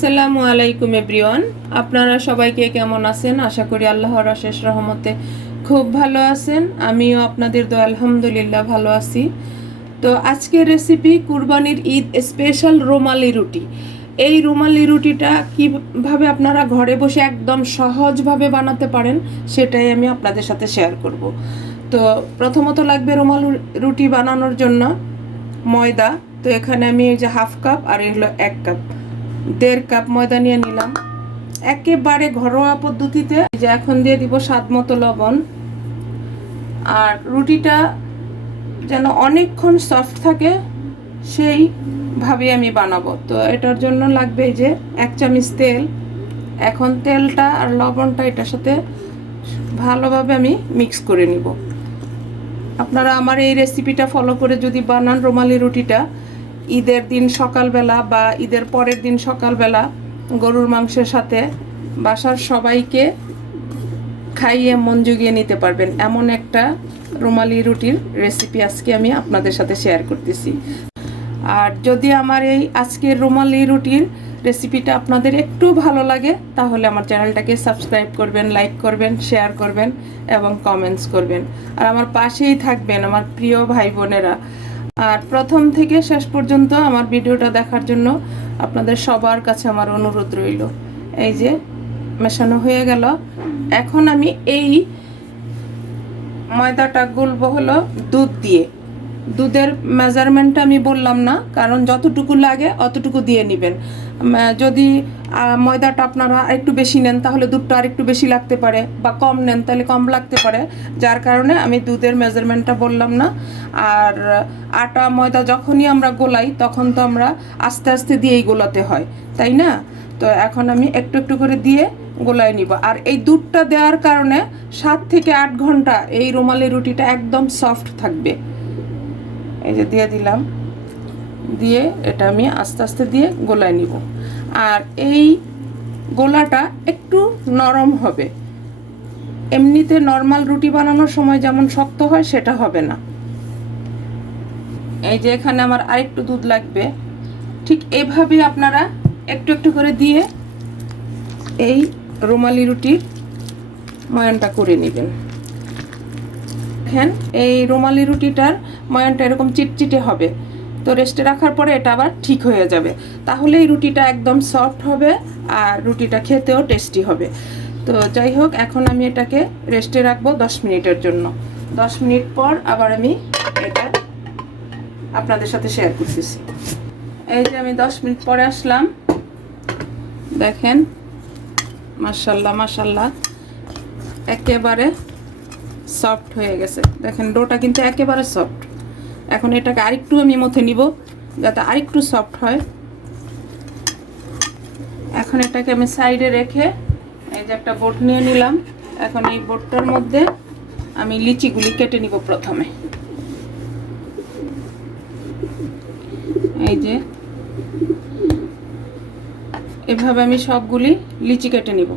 আসসালামু আলাইকুম এভরিওয়ান। আপনারা সবাইকে কেমন আছেন? আশা করি আল্লাহর অশেষ রহমতে খুব ভালো আছেন। আমিও আপনাদের দোয়া আলহামদুলিল্লাহ ভালো আছি। তো আজকের রেসিপি কুরবানির ঈদ স্পেশাল রুমালি রুটি। এই রুমালি রুটিটা কিভাবে আপনারা ঘরে বসে একদম সহজভাবে বানাতে পারেন সেটাই আমি আপনাদের সাথে শেয়ার করব। তো প্রথমত লাগবে রুমালি রুটি বানানোর জন্য ময়দা। তো এখানে আমি এই যে হাফ কাপ আর এই হলো 1 কাপ, 1.5 কাপ ময়দা নিয়ে নিলাম একেবারে ঘরোয়া পদ্ধতিতে। যে এখন দিয়ে দিব স্বাদ মতো লবণ। আর রুটিটা যেন অনেকক্ষণ সফট থাকে সেইভাবে আমি বানাবো। তো এটার জন্য লাগবে এই যে 1 চামচ তেল। এখন তেলটা আর লবণটা এটার সাথে ভালোভাবে আমি মিক্স করে নিব। আপনারা আমার এই রেসিপিটা ফলো করে যদি বানান রুমালি রুটিটা, ঈদের দিন সকালবেলা বা ঈদের পরের দিন সকালবেলা গরুর মাংসের সাথে বাসার সবাইকে খাইয়ে মন জুগিয়ে নিতে পারবেন এমন একটা রুমালি রুটির রেসিপি আজকে আমি আপনাদের সাথে শেয়ার করতেছি। আর যদি আমার এই আজকের রুমালি রুটির রেসিপিটা আপনাদের একটু ভালো লাগে তাহলে আমার চ্যানেলটাকে সাবস্ক্রাইব করবেন, লাইক করবেন, শেয়ার করবেন এবং কমেন্টস করবেন। আর আমার পাশেই থাকবেন আমার প্রিয় ভাই বোনেরা। আর প্রথম থেকে শেষ পর্যন্ত আমার ভিডিওটা দেখার জন্য আপনাদের সবার কাছে আমার অনুরোধ রইল। এই যে মেশানো হয়ে গেল। এখন আমি এই ময়দাটা গুলবো হলো দুধ দিয়ে। দুধের মেজারমেন্টটা আমি বললাম না, কারণ যতটুকু লাগে অতটুকু দিয়ে নেবেন। যদি ময়দাটা আপনারা একটু বেশি নেন তাহলে দুধটা আর একটু বেশি লাগতে পারে, বা কম নেন তাহলে কম লাগতে পারে, যার কারণে আমি দুধের মেজারমেন্টটা বললাম না। আর আটা ময়দা যখনই আমরা গোলাই তখন তো আমরা আস্তে আস্তে দিয়েই গোলাতে হয়, তাই না? তো এখন আমি একটু একটু করে দিয়ে গোলায় নিব। আর এই দুধটা দেওয়ার কারণে 7 থেকে 8 ঘন্টা এই রুমালি রুটিটা একদম সফট থাকবে। এই যে দিয়ে দিলাম, দিয়ে এটা আমি আস্তে আস্তে দিয়ে গোলায় নিব। আর এই গোলাটা একটু নরম হবে, এমনিতে নর্মাল রুটি বানানোর সময় যেমন শক্ত হয় সেটা হবে না। এই যে এখানে আমার আরেকটু দুধ লাগবে। ঠিক এভাবে আপনারা একটু একটু করে দিয়ে এই রুমালি রুটির ময়ানটা করে নেবেন। দেখেন এই রুমালি রুটিটার ময়ানটা এরকম চিটচিটে হবে। তো রেস্টে রাখার পরে এটা আবার ঠিক হয়ে যাবে, তাহলে এই রুটিটা একদম সফট হবে আর রুটিটা খেতেও টেস্টি হবে। তো যাই হোক, এখন আমি এটাকে রেস্টে রাখবো 10 মিনিটের জন্য। 10 মিনিট পর আবার আমি এটা আপনাদের সাথে শেয়ার করতেছি। এই যে আমি 10 মিনিট পরে আসলাম। দেখেন মাশাল্লাহ মাশাল্লাহ একেবারে সফট হয়ে গেছে। দেখেন ডোটা কিন্তু একেবারে সফট। এখন এটাকে আরেকটু আমি মথে নিব যাতে আরেকটু সফট হয়। এখন এটাকে আমি সাইডে রেখে এই যে একটা বোট নিয়ে নিলাম। এখন এই বোটটার মধ্যে আমি লিচিগুলি কেটে নিব প্রথমে। এই যে এভাবে আমি সবগুলি লিচি কেটে নিব।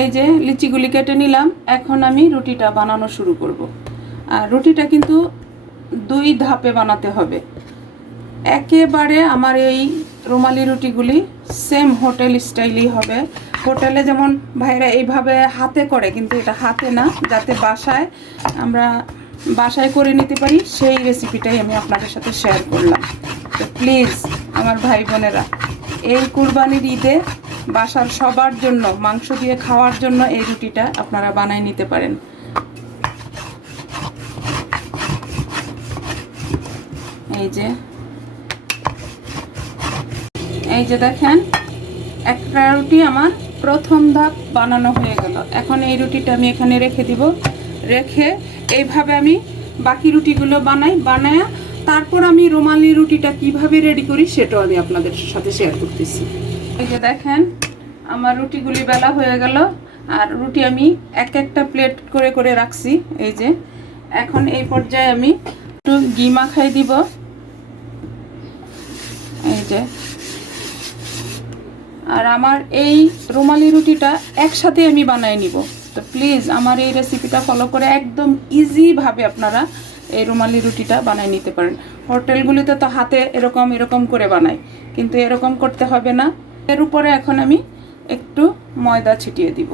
এই যে লিচিগুলি কেটে নিলাম। এখন আমি রুটিটা বানানো শুরু করব। আর রুটিটা কিন্তু 2 ধাপে বানাতে হবে। একেবারে আমার এই রুমালি রুটিগুলি সেম হোটেল স্টাইলই হবে। হোটেলে যেমন ভাইরা এইভাবে হাতে করে, কিন্তু এটা হাতে না, যাতে আমরা বাসায় করে নিতে পারি সেই রেসিপিটাই আমি আপনাদের সাথে শেয়ার করলাম। তো প্লিজ আমার ভাই বোনেরা, এই কুরবানির ঈদে বাসার সবার জন্য মাংস দিয়ে খাওয়ার জন্য এই রুটিটা আপনারা বানাই নিতে পারেন। এই যে দেখেন একটা রুটি আমার প্রথম ধাপ বানানো হয়ে গেল। এখন এই রুটিটা আমি এখানে রেখে দিব। রেখে এইভাবে আমি বাকি রুটিগুলো বানায় তারপর আমি রুমালি রুটিটা কিভাবে রেডি করি সেটাও আমি আপনাদের সাথে শেয়ার করতেছি। এই যে দেখেন আমার রুটিগুলি বেলা হয়ে গেল। আর রুটি আমি একটা প্লেট করে করে রাখছি। এই যে এখন এই পর্যায়ে আমি একটু ঘি মাখাই দিব। এই যে আর আমার এই রুমালি রুটিটা একসাথে আমি বানাই নিব। তো প্লিজ আমার এই রেসিপিটা ফলো করে একদম ইজিভাবে আপনারা এই রুমালি রুটিটা বানাই নিতে পারেন। হোটেলগুলিতে তো হাতে এরকম করে বানায়, কিন্তু এরকম করতে হবে না। এর উপরে এখন আমি একটু ময়দা ছিটিয়ে দিব।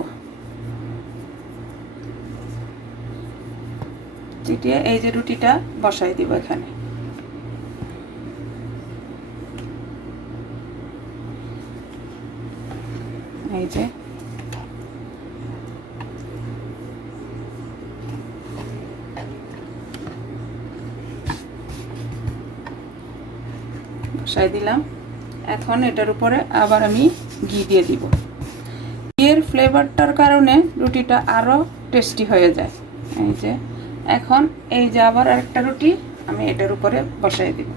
ছিটিয়ে এই যে রুটিটা বসাই দিব এখানে। এই যে বসাই দিলাম। এখন এটার উপরে আবার আমি ঘি দিয়ে দিব। ঘিয়ের ফ্লেভারটার কারণে রুটিটা আরো টেস্টি হয়ে যায়। এই যে এখন এই যে আবার আরেকটা রুটি আমি এটার উপরে বসাই দিব।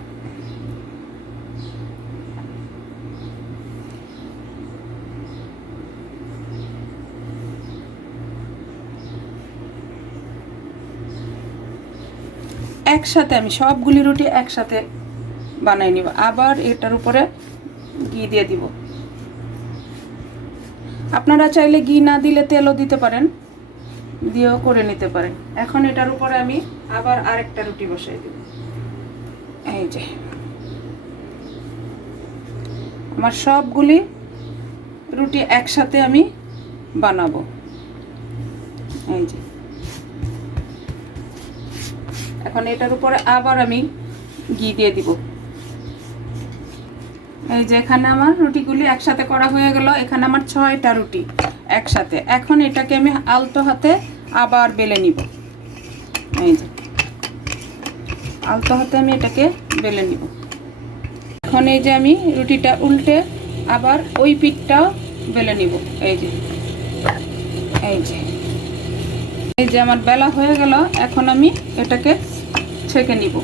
একসাথে আমি সবগুলি রুটি একসাথে বানাই নিব। আবার এটার উপরে ঘি দিয়ে দিব। আপনারা চাইলে ঘি না দিলে তেলও দিতে পারেন, দিয়েও করে নিতে পারেন। এখন এটার উপরে আমি আবার আরেকটা রুটি বসাই দিব। এই যে আমার সবগুলি রুটি একসাথে আমি বানাবো। এই যে এখন এটার উপরে আবার আমি ঘি দিয়ে দিব। এই যে এখানে আমার রুটিগুলি একসাথে করা হয়ে গেল। এখানে আমার 6টা রুটি একসাথে। এখন এটাকে আমি আলতো হাতে আবার বেলে নিব। এই যে আলতো হাতে আমি এটাকে বেলে নিব। এখন এই যে আমি রুটিটা উল্টে আবার ওই পিঠটাও বেলে নিব। এই যে এই যে এই যে আমার বেলা হয়ে গেল। এখন আমি এটাকে ছেঁকে নিব।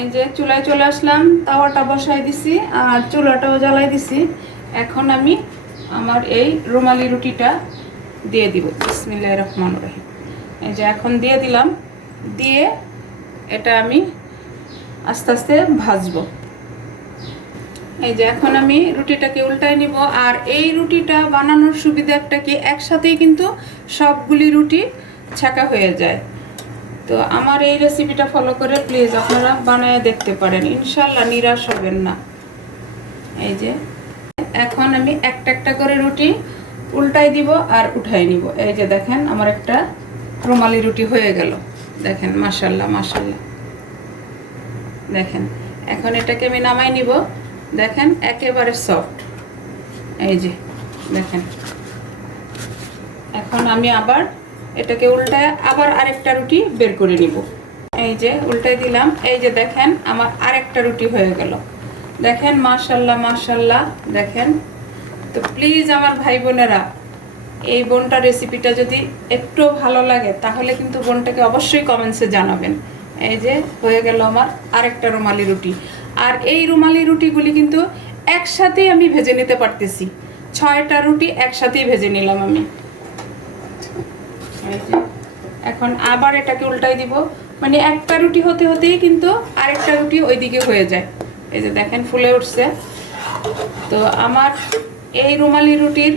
এই যে চুলায় চলে আসলাম, তাওয়াটা বসাই দিছি আর চুলাটাও জ্বালাই দিছি। এখন আমি আমার এই রুমালি রুটিটা দিয়ে দিব। বিসমিল্লাহির রহমানির রহিম। এই যে এখন দিয়ে দিলাম। দিয়ে এটা আমি আস্তে আস্তে ভাজবো। এই যে এখন আমি রুটিটাকে উল্টাই নিব। আর এই রুটিটা বানানোর সুবিধা একটা কি, একসাথেই কিন্তু সবগুলি রুটি ছাকা হয়ে যায়। তো আমার এই রেসিপিটা ফলো করে প্লিজ আপনারা বানায় দেখতে পারেন, ইনশাল্লাহ নিরাশ হবেন না। এই যে এখন আমি একটা একটা করে রুটি উল্টাই দিব আর উঠাই নিব। এই যে দেখেন আমার একটা রুমালি রুটি হয়ে গেল। দেখেন মাশাল্লাহ মাশাল্লাহ। দেখেন এখন এটাকে আমি নামাই নিব। দেখেন একেবারে সফট। এই যে দেখেন এখন আমি আবার এটাকে উল্টায় আবার আরেকটা রুটি বের করে নিব। এই যে উল্টাই দিলাম। এই যে দেখেন আমার আরেকটা রুটি হয়ে গেল। দেখেন মাশাল্লাহ মাশাল্লাহ। দেখেন তো প্লিজ আমার ভাই বোনেরা, এই বোনটার রেসিপিটা যদি একটু ভালো লাগে তাহলে কিন্তু বোনটাকে অবশ্যই কমেন্টসে জানাবেন। এই যে হয়ে গেল আমার আরেকটা রুমালি রুটি। আর এই রুমালি রুটিগুলি কিন্তু একসাথেই আমি ভেজে নিতে পারতেছি। 6টা রুটি একসাথেই ভেজে নিলাম আমি। এখন আবার এটাকে উল্টাই দিব। মানে একটা রুটি হতে হতেই কিন্তু আরেকটা রুটি ওইদিকে হয়ে যায়। এই যে দেখেন ফুলে উঠছে। তো আমার এই রুমালি রুটির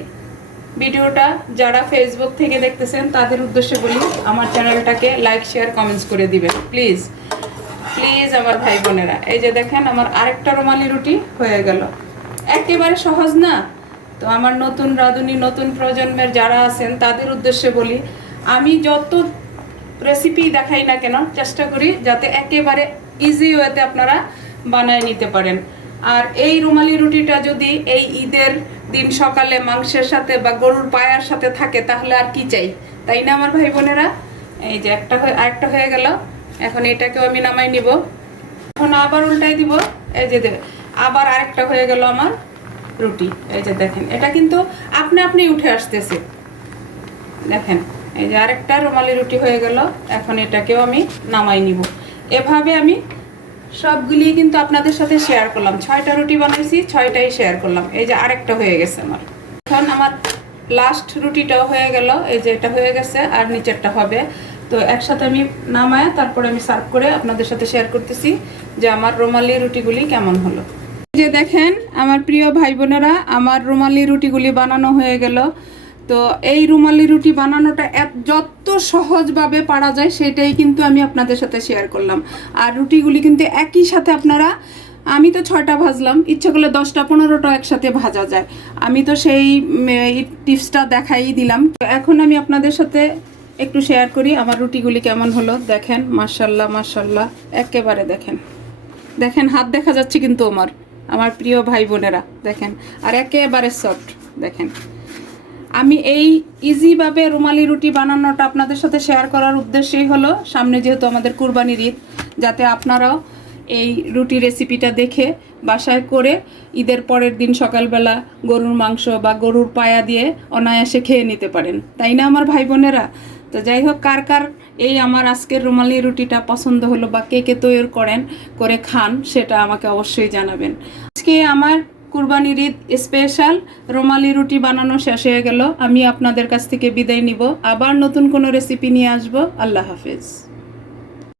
ভিডিওটা যারা ফেসবুক থেকে দেখতেছেন তাদের উদ্দেশ্যে বলি, আমার চ্যানেলটাকে লাইক শেয়ার কমেন্টস করে দিবেন প্লিজ প্লিজ আমার ভাই বোনেরা। এই যে দেখেন আমার আরেকটা রুমালি রুটি হয়ে গেল। একেবারে সহজ না? তো আমার নতুন রাঁধুনি, নতুন প্রজন্মের যারা আছেন তাদের উদ্দেশ্যে বলি, আমি যত রেসিপি দেখাই না কেন চেষ্টা করি যাতে একেবারে ইজি ওয়েতে আপনারা বানায় নিতে পারেন। আর এই রুমালি রুটিটা যদি এই ঈদের দিন সকালে মাংসের সাথে বা গরুর পায়ার সাথে থাকে তাহলে আর কি চাই, তাই না আমার ভাই বোনেরা? এই যে আরেকটা হয়ে গেল। এখন এটাকেও আমি নামাই নিব। এখন আবার উল্টাই দিব। এই যে আবার আরেকটা হয়ে গেল আমার রুটি। এই যে দেখেন এটা কিন্তু আপনি আপনি উঠে আসতেছে। দেখেন এই যে আরেকটা রুমালি রুটি হয়ে গেল। এখন এটাকেও আমি নামাই নিব। এভাবে আমি সবগুলি কিন্তু আপনাদের সাথে শেয়ার করলাম। 6টা রুটি বানাইছি, 6টাই শেয়ার করলাম। এই যে আরেকটা হয়ে গেছে আমার। এখন আমার লাস্ট রুটিটাও হয়ে গেল। এই যে এটা হয়ে গেছে আর নিচেরটা হবে। তো একসাথে আমি নামায় তারপরে আমি সার্ভ করে আপনাদের সাথে শেয়ার করতেছি যে আমার রুমালি রুটিগুলি কেমন হলো। যে দেখেন আমার প্রিয় ভাই বোনেরা, আমার রুমালি রুটিগুলি বানানো হয়ে গেল। তো এই রুমালি রুটি বানানোটা যত সহজভাবে পারা যায় সেটাই কিন্তু আমি আপনাদের সাথে শেয়ার করলাম। আর রুটিগুলি কিন্তু একই সাথে আপনারা আমি তো 6টা ভাজলাম, ইচ্ছে করলে 10টা 15টা একসাথে ভাজা যায়। আমি তো সেই টিপসটা দেখাই দিলাম। তো এখন আমি আপনাদের সাথে একটু শেয়ার করি আমার রুটিগুলি কেমন হলো। দেখেন, মাশাল্লাহ মাশাল্লাহ, একেবারে দেখেন, দেখেন হাত দেখা যাচ্ছে কিন্তু আমার প্রিয় ভাই বোনেরা দেখেন, আর একেবারে সফট। দেখেন, আমি এই ইজিভাবে রুমালি রুটি বানানোটা আপনাদের সাথে শেয়ার করার উদ্দেশ্যই হলো, সামনে যেহেতু আমাদের কুরবানির ঈদ, যাতে আপনারাও এই রুটি রেসিপিটা দেখে বাসায় করে ঈদের পরের দিন সকালবেলা গরুর মাংস বা গরুর পায়া দিয়ে অনায়াসে খেয়ে নিতে পারেন, তাই না আমার ভাই বোনেরা? তো যাই হোক, কার কার এই আমার আজকের রুমালি রুটিটা পছন্দ হলো বা কে কে তৈরি করে খান, সেটা আমাকে অবশ্যই জানাবেন। আজকে আমার কুরবানির ঈদ স্পেশাল রুমালি রুটি বানানো শেষ হয়ে গেল। আমি আপনাদের কাছ থেকে বিদায় নিব, আবার নতুন কোনো রেসিপি নিয়ে আসবো। আল্লাহ হাফেজ।